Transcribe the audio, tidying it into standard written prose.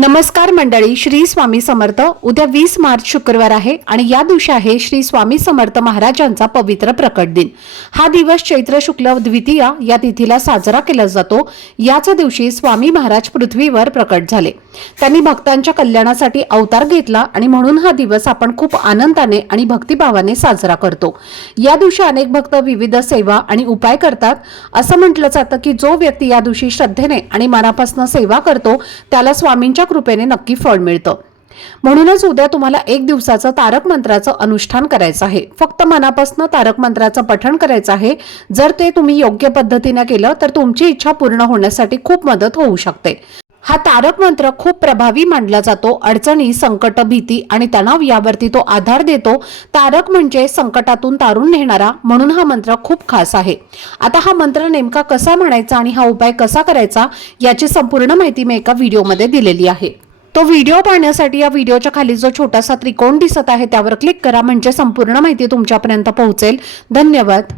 नमस्कार मंडळी, श्री स्वामी समर्थ। उद्या 20 मार्च शुक्रवार आहे आणि या दिवशी आहे श्री स्वामी समर्थ महाराजांचा पवित्र प्रकट दिन। हा दिवस चैत्र शुक्ल द्वितीया या तिथीला साजरा केला जातो। याच दिवशी स्वामी महाराज पृथ्वीवर प्रकट झाले। त्यांनी भक्तांच्या कल्याणासाठी अवतार घेतला आणि म्हणून हा दिवस आपण खूप आनंदाने आणि भक्तिभावाने साजरा करतो। या दिवशी अनेक भक्त विविध सेवा आणि उपाय करतात। असं म्हटलं जातं की जो व्यक्ती या दिवशी श्रद्धेने आणि मनापासून सेवा करतो त्याला स्वामींच्या कृपेने नक्की फळ मिळतं। म्हणूनच उद्या तुम्हाला एक दिवसाचं तारक मंत्राचं अनुष्ठान करायचं आहे। फक्त मनापासून तारक मंत्राचं पठण करायचं आहे। जर ते तुम्ही योग्य पद्धतीने केलं तर तुमची इच्छा पूर्ण होण्यासाठी खूप मदत होऊ शकते। हा तारक मंत्र खूप प्रभावी मानला जातो। अडचणी, संकट, भीती आणि तणाव यावरती तो आधार देतो। तारक म्हणजे संकटातून तारून नेणारा, म्हणून हा मंत्र खूप खास आहे। आता हा मंत्र नेमका कसा म्हणायचा आणि हा उपाय कसा करायचा याची संपूर्ण माहिती मी एका व्हिडिओमध्ये दिलेली आहे। तो व्हिडिओ पाहण्यासाठी या व्हिडिओच्या खाली जो छोटासा त्रिकोण दिसत आहे त्यावर क्लिक करा, म्हणजे संपूर्ण माहिती तुमच्यापर्यंत पोहोचेल। धन्यवाद।